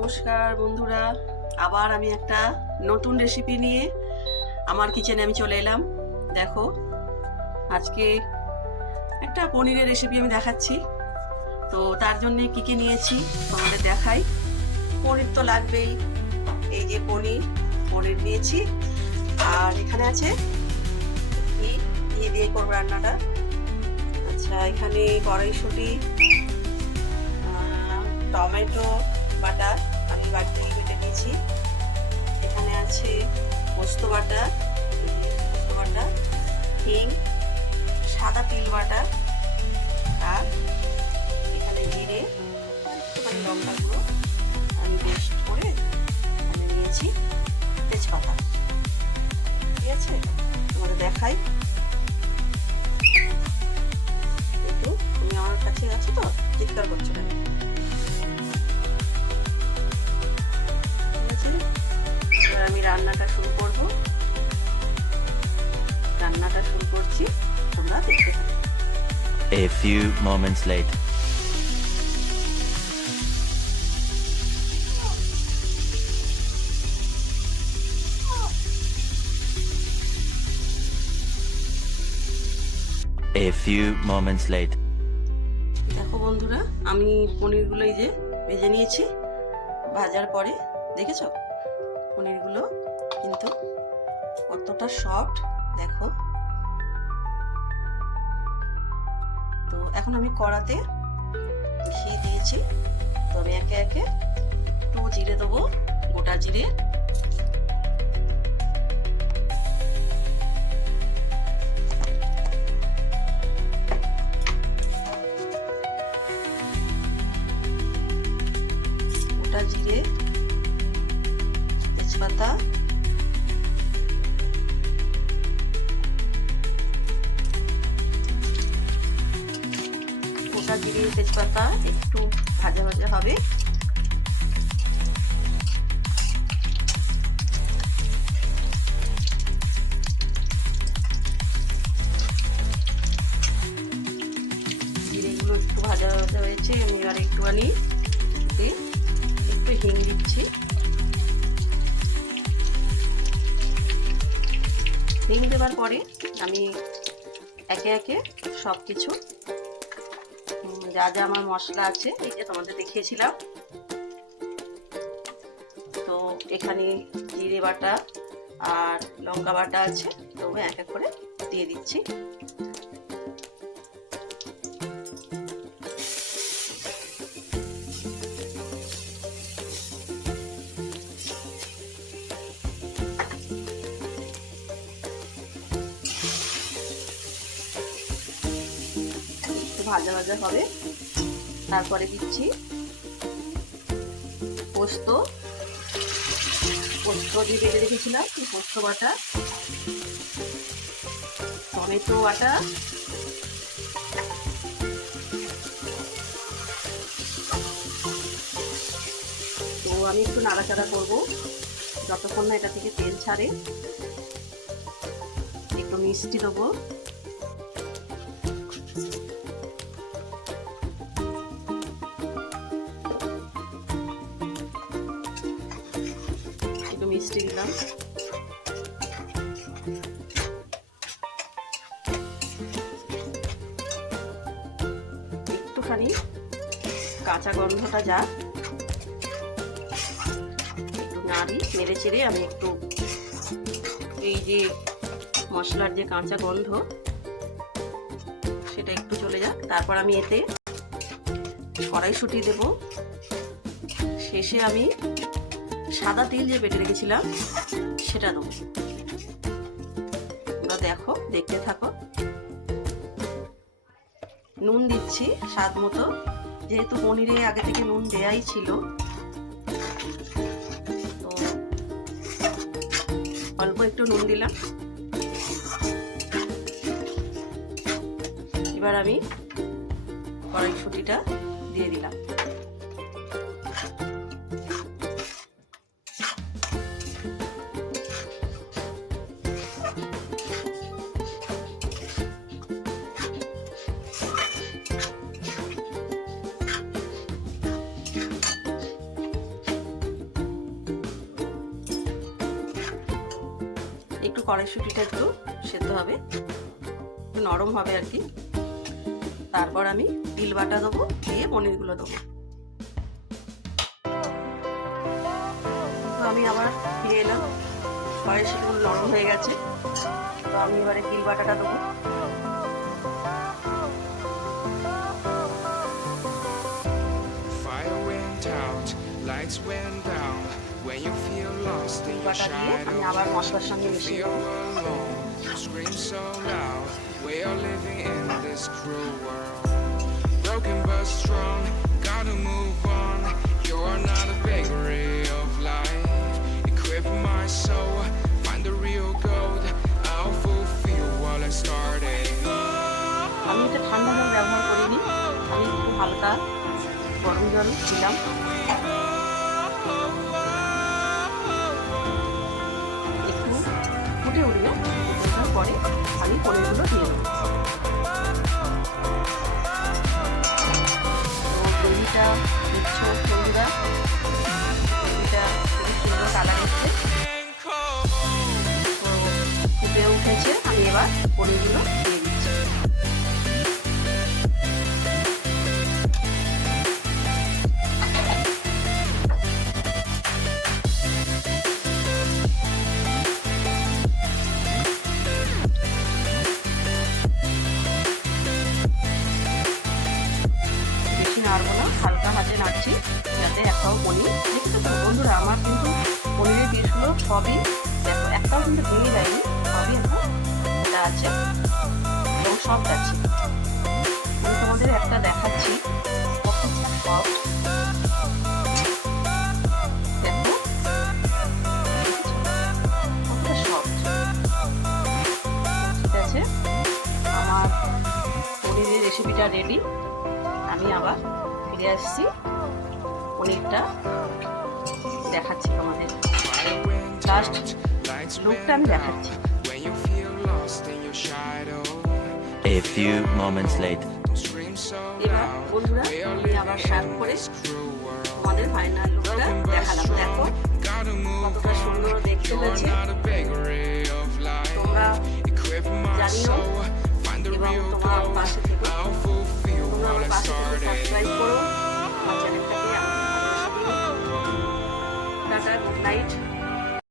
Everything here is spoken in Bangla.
নমস্কার বন্ধুরা, আবার আমি একটা নতুন রেসিপি নিয়ে আমার কিচেনে আমি চলে এলাম। দেখো, আজকে একটা পনিরের রেসিপি আমি দেখাচ্ছি। তো তার জন্য কি কি নিয়েছি তোমাদের দেখাই। পনির তো লাগবেই, এই যে পনির নিয়েছি। আর এখানে আছে ঘি দিয়ে করবো রান্নাটা। আচ্ছা, এখানে কড়াইশুঁটি, টমেটো বাটা আমি বাড়িতে কেটে নিয়েছি। এখানে আছে পোস্ত বাটা, হিং, সাদা তিল বাটা, আর এখানে জিরে, একটুখানি লঙ্কা গুঁড়ো আমি পেস্ট করে এখানে নিয়েছি, তেজপাতা। ঠিক আছে, তোমাদের দেখাই। একটু তুমি আমার কাছে আছো তো, চিৎকার করছো না। আমি রান্নাটা শুরু করছি, তোমরা দেখতে থাকো। A few moments later. A few moments later. দেখো বন্ধুরা, আমি পনিরগুলো এই যে ভেজে নিয়েছি। ভাজার পরে দেখেছো পনিরগুলো কিন্তু কতটা সফট, দেখো। তো এখন আমি কড়াতে ঘি দিয়েছি। তো আমি একে একে একটু জিরে দেবো, গোটা জিরে, তেজপাতা, গোটা জিরে তেজপাতা একটু ভাজা ভাজা হবে। জিরেগুলো একটু ভাজা ভাজা হয়েছে, আমি এবার একটুখানি একটু হিং দিচ্ছি। হিং দেওয়ার পরে আমি একে একে সব কিছু যা যা আমার মশলা আছে, এই যে তোমাদের দেখিয়েছিলাম। তো এখানে জিরে বাটা আর লঙ্কা বাটা আছে, তো এক এক করে দিয়ে দিচ্ছি। ভাজা ভাজা হবে, তারপরে দিচ্ছি পোস্ত দিয়ে বেটে রেখেছিলাম, পোস্ত বাটা, টমেটো বাটা, তো আমি একটু নাড়াচাড়া করবো যতক্ষণ না এটা থেকে তেল ছাড়ে। একটু মিষ্টি দেবো, মিষ্টি দিলাম, একটুখানি কাঁচা গন্ধটা যা, একটু নেড়ে চেড়ে আমি একটু এই যে মশলার যে কাঁচা গন্ধ সেটা একটু চলে যাক। তারপর আমি এতে কড়াইশুঁটি দেব। শেষে আমি সাদা তিল যে বেটে রেখেছিলাম সেটা দেবো। তোমরা দেখো, দেখতে থাকো। নুন দিচ্ছি স্বাদ মতো, যেহেতু পনিরে আগে থেকে নুন দেয়াই ছিল, তো অল্প একটু নুন দিলাম। এবার আমি কড়াইশুঁটিটা দিয়ে দিলাম। কড়াইশুঁটিটা একটু সেদ্ধ হবে, একটু নরম হবে আর কি। তারপর আমি তিল বাটা দেবো, দিয়ে পনিরগুলো দেবো। তো আমি আবার ফিরে এলাম, কড়াইশুঁটিগুলো নরম হয়ে গেছে। তো আমি এবারে তিল বাটাটা দেবো। Lights went down when you feel lost in your বাটা দিয়ে আমি shadow. আবার মশলার সঙ্গে মিশিয়ে Feel দেবো। alone, scream so loud. We are living in this cruel world. Broken but strong, gotta move on. You are not a bakery of life. Equip my soul, find the real gold. I'll fulfill what I started. আমি এটা ঠান্ডা জল ব্যবহার করিনি, আমি একটু হালকা গরম জল দিলাম। একটু ফুটে উঠলে ওঠার পরে আমি পনিরগুলো দিয়ে দেবো। তো গ্রেভিটা দেখছো বন্ধুরা, এটা খুবই সুন্দর কালার এসছে। তো ফুটে উঠেছে, আমি এবার পনিরগুলো দিয়ে দিচ্ছি। বেশি নাড়বো না, হালকা হাতে নাড়ছি যাতে একটাও পনির, দেখছো তো বন্ধুরা আমার কিন্তু পনিরের পিসগুলো সবই দেখো, একটাও কিন্তু ভেঙে যায়নি, সবই একদম এটা আছে এবং সফট আছে। আমি তোমাদের একটা দেখাচ্ছি কত সফট, দেখো কতটা সফট। ঠিক আছে, আমার পনিরের রেসিপিটা রেডি। আমি আবার ফিরে আসছি, পনিরটা দেখাচ্ছি তোমাদের, লাস্ট লুকটা আমি দেখাচ্ছি। When you feel lost in your shadow. A few moments later. Don't scream so এবার loud. বন্ধুরা We are আমি আবার living সার্ভ in করে this cruel world. তোমাদের ফাইনাল লুকটা Broken but দেখালাম। দেখো strong, gotta move কতটা সুন্দর on. দেখতে You're হয়েছে। not a bakery of life. তোমরা Equip my জানিও soul, find the এবং real তোমার gold. পাশে থেকো, I'll fulfill তোমরা what আমার I পাশে থেকে started. সাবস্ক্রাইব করো